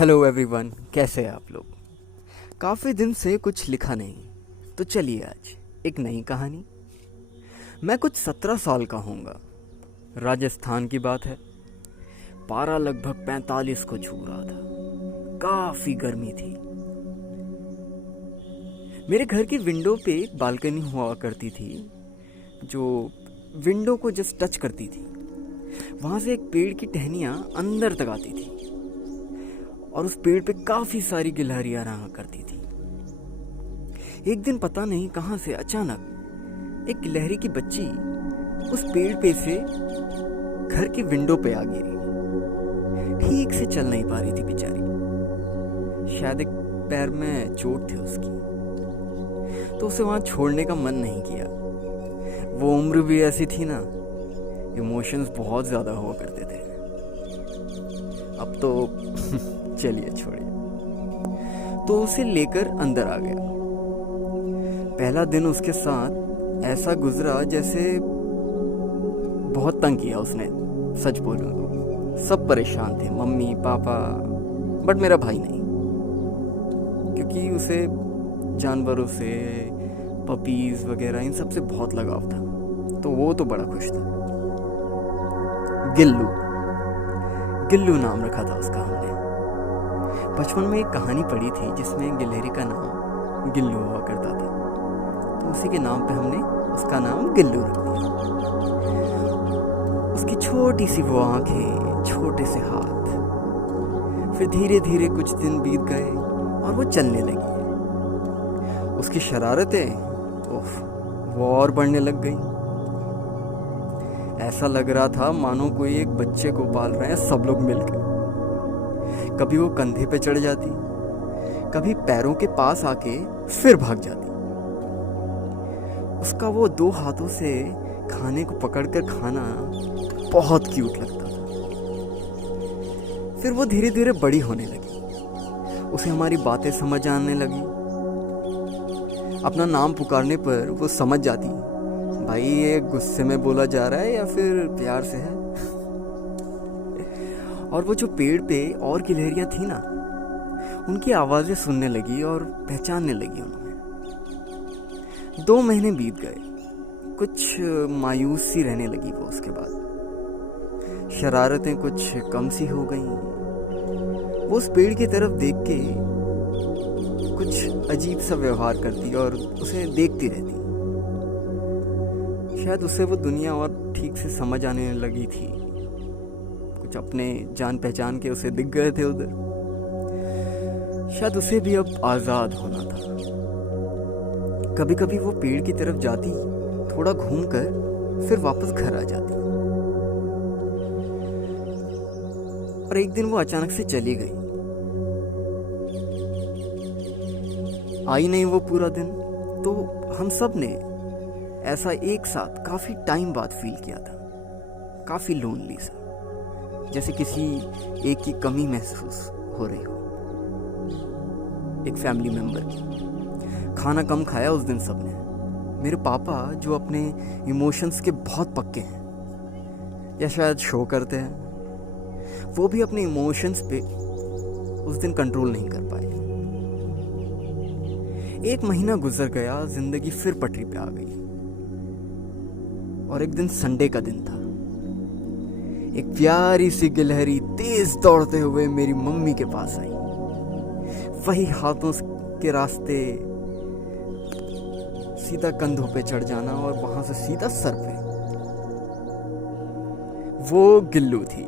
Hello everyone, कैसे हैं आप लोग। काफ़ी दिन से कुछ लिखा नहीं, तो चलिए आज एक नई कहानी। मैं कुछ 17 साल का होऊंगा। राजस्थान की बात है। पारा लगभग 45 को छू रहा था। काफ़ी गर्मी थी। मेरे घर की विंडो पे एक बालकनी हुआ करती थी, जो विंडो को जस्ट टच करती थी। वहाँ से एक पेड़ की टहनियाँ अंदर तक आती थी और उस पेड़ पे काफ़ी सारी गिलहरियाँ रहा करती थी। एक दिन पता नहीं कहाँ से अचानक एक गिलहरी की बच्ची उस पेड़ पे से घर की विंडो पे आ गिरी। ठीक से चल नहीं पा रही थी बेचारी। शायद एक पैर में चोट थी उसकी, तो उसे वहाँ छोड़ने का मन नहीं किया। वो उम्र भी ऐसी थी ना, इमोशंस बहुत ज़्यादा हुआ करते थे। अब तो चलिए छोड़िए। तो उसे लेकर अंदर आ गया। पहला दिन उसके साथ ऐसा गुजरा जैसे बहुत तंग किया उसने। सच बोलूं तो सब परेशान थे, मम्मी पापा, बट मेरा भाई नहीं, क्योंकि उसे जानवरों से, पपीज वगैरह इन सब से बहुत लगाव था, तो वो तो बड़ा खुश था। गिल्लू गिल्लू नाम रखा था उसका हमने। बचपन में एक कहानी पढ़ी थी जिसमें गिलहरी का नाम गिल्लू हुआ करता था, तो उसी के नाम पे हमने उसका नाम गिल्लू रख दिया। उसकी छोटी सी वो आंखें, छोटे से हाथ। फिर धीरे धीरे कुछ दिन बीत गए और वो चलने लगी। उसकी शरारतें वो और बढ़ने लग गई। ऐसा लग रहा था मानो कोई एक बच्चे को पाल रहे हैं सब लोग मिलकर। कभी वो कंधे पे चढ़ जाती, कभी पैरों के पास आके फिर भाग जाती। उसका वो 2 हाथों से खाने को पकड़कर खाना बहुत क्यूट लगता था। फिर वो धीरे धीरे बड़ी होने लगी। उसे हमारी बातें समझ आने लगी। अपना नाम पुकारने पर वो समझ जाती, भाई ये गुस्से में बोला जा रहा है या फिर प्यार से है। और वो जो पेड़ पे और गिलहरियां थी ना, उनकी आवाजें सुनने लगी और पहचानने लगी उन्हें। 2 महीने बीत गए। कुछ मायूस सी रहने लगी वो उसके बाद। शरारतें कुछ कम सी हो गई। वो उस पेड़ की तरफ देख के कुछ अजीब सा व्यवहार करती और उसे देखती रहती। शायद उसे वो दुनिया और ठीक से समझ आने लगी थी। कुछ अपने जान पहचान के उसे दिख गए थे उधर। शायद उसे भी अब आजाद होना था। कभी कभी वो पेड़ की तरफ जाती, थोड़ा घूमकर फिर वापस घर आ जाती। और एक दिन वो अचानक से चली गई। आई नहीं वो पूरा दिन। तो हम सब ने ऐसा एक साथ काफी टाइम बाद फील किया था। काफी लोनली सा, जैसे किसी एक की कमी महसूस हो रही हो, एक फैमिली मेंबर की। खाना कम खाया उस दिन सबने। मेरे पापा जो अपने इमोशंस के बहुत पक्के हैं, या शायद शो करते हैं, वो भी अपने इमोशंस पे उस दिन कंट्रोल नहीं कर पाए। 1 महीना गुजर गया, जिंदगी फिर पटरी पे आ गई। और एक दिन संडे का दिन था। एक प्यारी सी गिलहरी तेज दौड़ते हुए मेरी मम्मी के पास आई। वही हाथों के रास्ते, सीधा कंधों पे चढ़ जाना और वहां से सीधा सर पे। वो गिल्लू थी।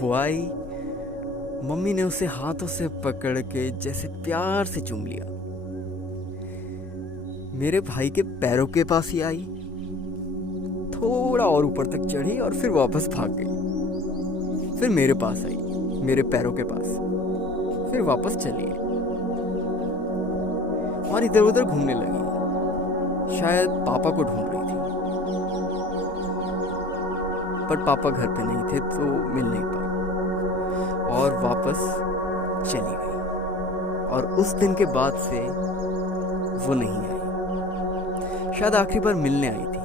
वो आई, मम्मी ने उसे हाथों से पकड़ के जैसे प्यार से चूम लिया। मेरे भाई के पैरों के पास ही आई, थोड़ा और ऊपर तक चढ़ी और फिर वापस भाग गई। फिर मेरे पास आई, मेरे पैरों के पास, फिर वापस चली गई और इधर उधर घूमने लगी। शायद पापा को ढूंढ रही थी, पर पापा घर पे नहीं थे तो मिल नहीं पाई और वापस चली गई। और उस दिन के बाद से वो नहीं आई। शायद आखिरी बार मिलने आई थी,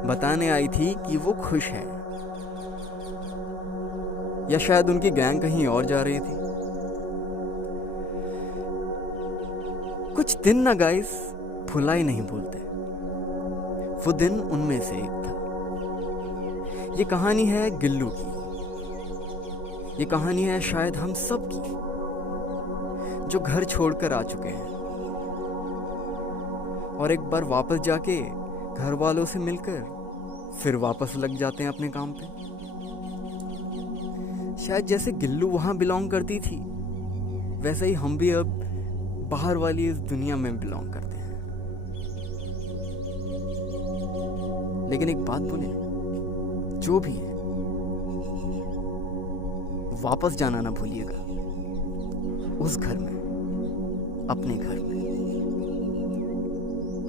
बताने आई थी कि वो खुश है, या शायद उनकी गैंग कहीं और जा रही थी। कुछ दिन ना गाइस भुला ही नहीं भूलते। वो दिन उनमें से एक था। ये कहानी है गिल्लू की। ये कहानी है शायद हम सब की, जो घर छोड़कर आ चुके हैं और एक बार वापस जाके घर वालों से मिलकर फिर वापस लग जाते हैं अपने काम पे। शायद जैसे गिल्लू वहां बिलोंग करती थी, वैसे ही हम भी अब बाहर वाली इस दुनिया में बिलोंग करते हैं। लेकिन एक बात बोले, जो भी है वापस जाना ना भूलिएगा उस घर में, अपने घर में,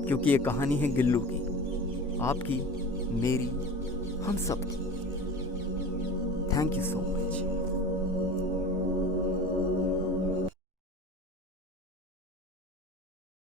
क्योंकि ये कहानी है गिल्लू की, आपकी, मेरी, हम सब की। Thank you so much.